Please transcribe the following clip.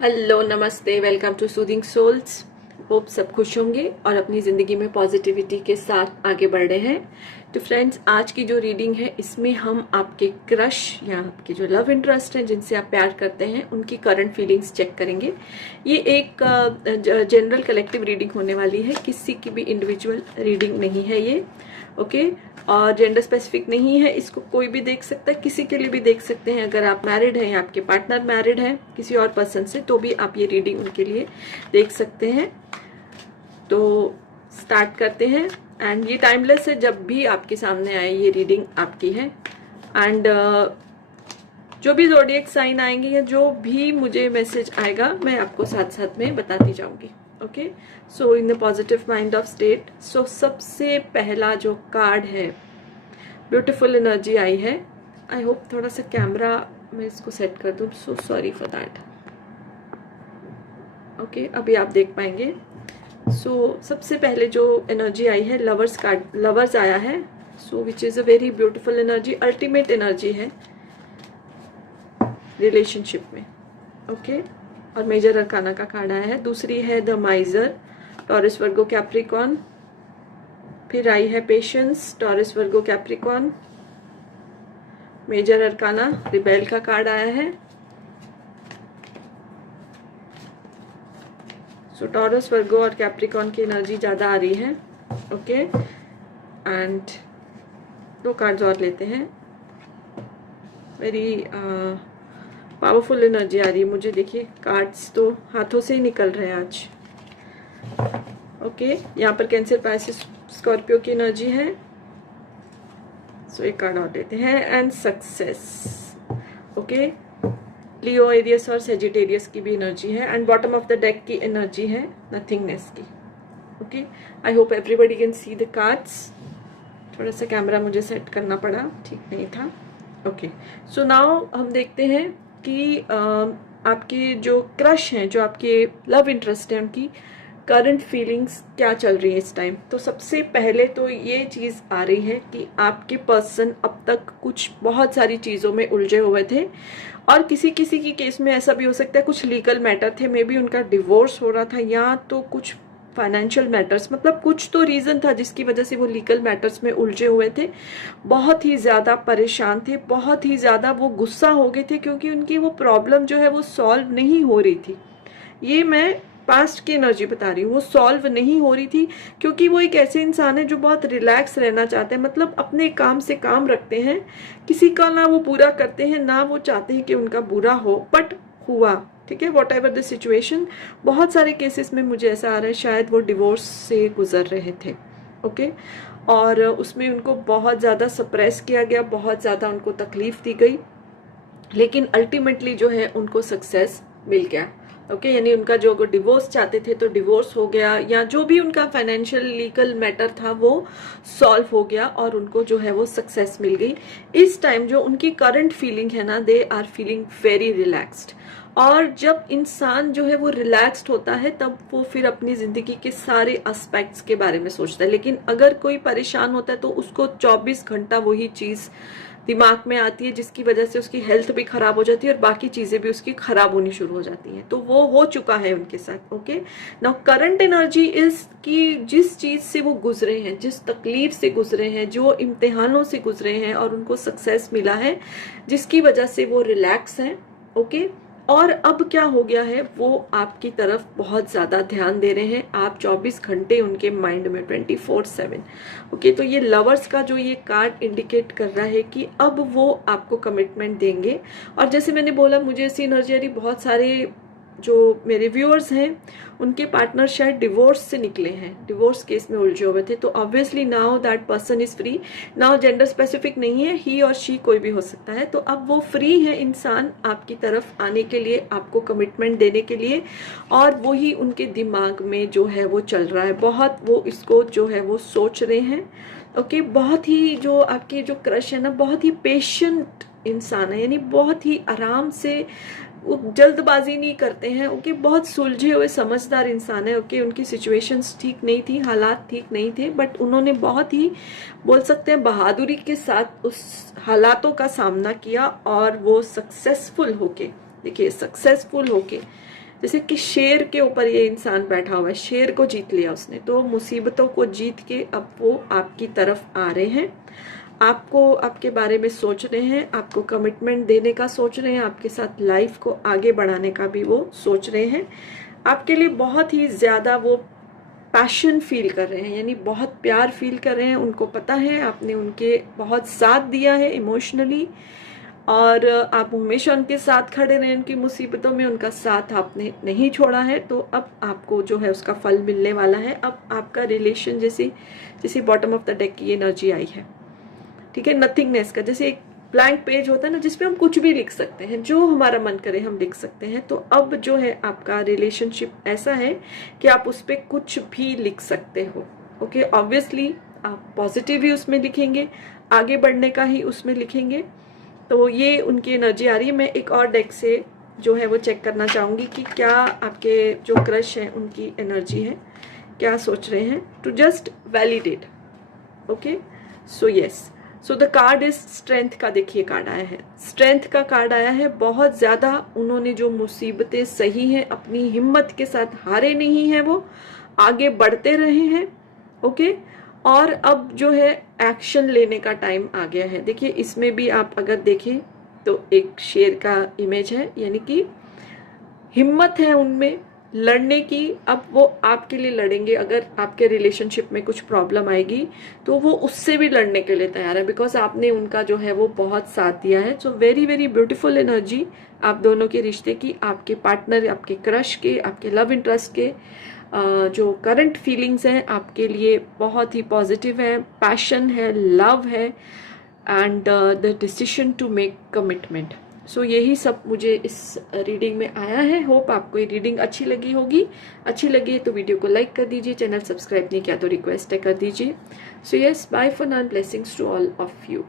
Hello, नमस्ते, welcome to soothing souls. Hope सब खुश होंगे और अपनी ज़िंदगी में पॉजिटिविटी के साथ आगे बढ़ रहे हैं। तो फ्रेंड्स, आज की जो रीडिंग है इसमें हम आपके क्रश या आपके जो लव इंटरेस्ट हैं, जिनसे आप प्यार करते हैं, उनकी करंट फीलिंग्स चेक करेंगे। ये एक जनरल कलेक्टिव रीडिंग होने वाली है, किसी की भी इंडिविजुअल रीडिंग नहीं है ये। ओके, और जेंडर स्पेसिफिक नहीं है, इसको कोई भी देख सकता है, किसी के लिए भी देख सकते हैं। अगर आप मैरिड हैं या आपके पार्टनर मैरिड है किसी और पर्सन से, तो भी आप ये रीडिंग उनके लिए देख सकते हैं। तो स्टार्ट करते हैं। एंड ये टाइमलेस है, जब भी आपके सामने आए ये रीडिंग आपकी है। एंड जो भी ज़ोडिएक साइन आएंगे या जो भी मुझे मैसेज आएगा, मैं आपको साथ साथ में बताती जाऊंगी। Okay, so in the positive mind of state. So सबसे पहला जो कार्ड है, ब्यूटीफुल एनर्जी आई है। आई होप थोड़ा सा कैमरा मैं इसको सेट कर दूँ, so sorry for that. Okay, अभी आप देख पाएंगे। सबसे पहले जो एनर्जी आई है, लवर्स कार्ड, लवर्स आया है। Which is a very beautiful energy, ultimate energy है रिलेशनशिप में। ओके, और मेजर अरकाना का कार्ड आया है। दूसरी है the miser, Taurus Virgo Capricorn. फिर आई है patience, Taurus Virgo Capricorn. Major arcana rebel का कार्ड आया है। टॉरस वर्गो और कैप्रिकॉन की एनर्जी ज़्यादा आ रही है। ओके, एंड दो कार्ड्स और लेते हैं। वेरी पावरफुल एनर्जी आ रही है मुझे। देखिए, कार्ड्स तो हाथों से ही निकल रहे हैं आज। ओके, यहाँ पर कैंसर, पाइसेस, स्कॉर्पियो की एनर्जी है। एक कार्ड और लेते हैं। And success. Okay, Leo, Aries और सेजिटेरियस की भी एनर्जी है। And bottom of the deck की एनर्जी है नथिंगनेस की। Okay, I hope everybody can see the cards. थोड़ा सा कैमरा मुझे सेट करना पड़ा, ठीक नहीं था। ओके, सो नाउ हम देखते हैं कि आपके जो क्रश हैं, जो आपके लव इंटरेस्ट हैं, उनकी करंट फीलिंग्स क्या चल रही है इस टाइम। तो सबसे पहले तो ये चीज़ आ रही है कि आपके पर्सन अब तक कुछ बहुत सारी चीज़ों में उलझे हुए थे, और किसी किसी की केस में ऐसा भी हो सकता है कुछ लीगल मैटर थे, मे बी उनका डिवोर्स हो रहा था, या तो कुछ फाइनेंशियल मैटर्स, मतलब कुछ तो रीज़न था जिसकी वजह से वो लीगल मैटर्स में उलझे हुए थे। बहुत ही ज़्यादा परेशान थे, बहुत ही ज़्यादा वो गुस्सा हो गए थे, क्योंकि उनकी वो प्रॉब्लम जो है वो सॉल्व नहीं हो रही थी। ये मैं पास्ट की एनर्जी बता रही हूँ, वो सॉल्व नहीं हो रही थी, क्योंकि वो एक ऐसे इंसान है जो बहुत रिलैक्स रहना चाहते हैं, मतलब अपने काम से काम रखते हैं, किसी का ना वो बुरा करते हैं, ना वो चाहते हैं कि उनका बुरा हो, बट हुआ, ठीक है, वॉट एवर द सिचुएशन। बहुत सारे केसेस में मुझे ऐसा आ रहा है शायद वो डिवोर्स से गुजर रहे थे। ओके, और उसमें उनको बहुत ज़्यादा सप्रेस किया गया, बहुत ज़्यादा उनको तकलीफ दी गई, लेकिन अल्टीमेटली जो है उनको सक्सेस मिल गया। ओके, यानी उनका जो डिवोर्स चाहते थे तो डिवोर्स हो गया, या जो भी उनका फाइनेंशियल लीगल मैटर था वो सॉल्व हो गया, और उनको जो है वो सक्सेस मिल गई। इस टाइम जो उनकी करंट फीलिंग है ना, they are feeling very relaxed. और जब इंसान जो है वो रिलैक्स्ड होता है, तब वो फिर अपनी जिंदगी के सारे एस्पेक्ट्स के बारे में सोचता है। लेकिन अगर कोई परेशान होता है तो उसको 24 घंटा वही चीज दिमाग में आती है, जिसकी वजह से उसकी हेल्थ भी खराब हो जाती है और बाकी चीजें भी उसकी खराब होनी शुरू हो जाती हैं। तो वो हो चुका है उनके साथ। Okay, now current energy is कि जिस चीज से वो गुजरे हैं, जिस तकलीफ से गुजरे हैं, जो इम्तिहानों से गुजरे हैं, और उनको सक्सेस मिला है, जिसकी वजह से वो रिलैक्स हैं। ओके, और अब क्या हो गया है, वो आपकी तरफ बहुत ज़्यादा ध्यान दे रहे हैं। आप 24 घंटे उनके माइंड में, 24/7। ओके, तो ये लवर्स का जो ये कार्ड इंडिकेट कर रहा है कि अब वो आपको कमिटमेंट देंगे। और जैसे मैंने बोला, मुझे ऐसी एनर्जी आ रही, बहुत सारे जो मेरे व्यूअर्स हैं उनके पार्टनर शायद डिवोर्स से निकले हैं, डिवोर्स केस में उलझे हुए थे। तो obviously now that person is free. Now gender specific नहीं है, ही और शी कोई भी हो सकता है। तो अब वो फ्री है इंसान आपकी तरफ आने के लिए, आपको कमिटमेंट देने के लिए, और वही उनके दिमाग में जो है वो चल रहा है। बहुत वो इसको जो है वो सोच रहे हैं। ओके, बहुत ही जो आपकी जो क्रश है ना, बहुत ही पेशेंट इंसान है, यानी बहुत ही आराम से, वो जल्दबाजी नहीं करते हैं। ओके, बहुत सुलझे हुए समझदार इंसान है। ओके, उनकी सिचुएशंस ठीक नहीं थी, हालात ठीक नहीं थे, बट उन्होंने बहुत ही, बोल सकते हैं, बहादुरी के साथ उस हालातों का सामना किया, और वो सक्सेसफुल होके, देखिए सक्सेसफुल होके जैसे कि शेर के ऊपर ये इंसान बैठा हुआ है, शेर को जीत लिया उसने, तो मुसीबतों को जीत के अब वो आपकी तरफ आ रहे हैं, आपको आपके बारे में सोच रहे हैं, आपको कमिटमेंट देने का सोच रहे हैं, आपके साथ लाइफ को आगे बढ़ाने का भी वो सोच रहे हैं, आपके लिए बहुत ही ज़्यादा वो पैशन फील कर रहे हैं, यानी बहुत प्यार फील कर रहे हैं। उनको पता है आपने उनके बहुत साथ दिया है इमोशनली, और आप हमेशा उनके साथ खड़े रहे, उनकी मुसीबतों में उनका साथ आपने नहीं छोड़ा है। तो अब आपको जो है उसका फल मिलने वाला है। अब आपका रिलेशन जैसे बॉटम ऑफ द डेक की एनर्जी आई है, ठीक है, नथिंगनेस का, जैसे एक ब्लैंक पेज होता है ना जिसपे हम कुछ भी लिख सकते हैं, जो हमारा मन करे हम लिख सकते हैं। तो अब जो है आपका रिलेशनशिप ऐसा है कि आप उस पर कुछ भी लिख सकते हो। ओके, ऑब्वियसली आप पॉजिटिव ही उसमें लिखेंगे, आगे बढ़ने का ही उसमें लिखेंगे। तो ये उनकी एनर्जी आ रही है। मैं एक और डेक से जो है वो चेक करना चाहूँगी कि क्या आपके जो क्रश हैं उनकी एनर्जी है, क्या सोच रहे हैं, to just validate. Okay, so yes, so the card is strength का, देखिए कार्ड आया है, स्ट्रेंथ का कार्ड आया है। बहुत ज़्यादा उन्होंने जो मुसीबतें सही हैं, अपनी हिम्मत के साथ हारे नहीं हैं, वो आगे बढ़ते रहे हैं। ओके, और अब जो है एक्शन लेने का टाइम आ गया है। देखिए इसमें भी आप अगर देखें तो एक शेर का इमेज है, यानी कि हिम्मत है उनमें लड़ने की। अब वो आपके लिए लड़ेंगे, अगर आपके रिलेशनशिप में कुछ प्रॉब्लम आएगी तो वो उससे भी लड़ने के लिए तैयार है, बिकॉज आपने उनका जो है वो बहुत साथ दिया है। So very very beautiful energy आप दोनों के रिश्ते की, आपके पार्टनर, आपके क्रश के, आपके लव इंटरेस्ट के जो करंट फीलिंग्स हैं आपके लिए बहुत ही पॉजिटिव है, पैशन है, लव है, and the decision to make commitment. So यही सब मुझे इस रीडिंग में आया है। होप आपको ये रीडिंग अच्छी लगी होगी। अच्छी लगी तो वीडियो को लाइक कर दीजिए, चैनल सब्सक्राइब नहीं किया तो रिक्वेस्ट है कर दीजिए। So yes, bye for now, blessings to all of you.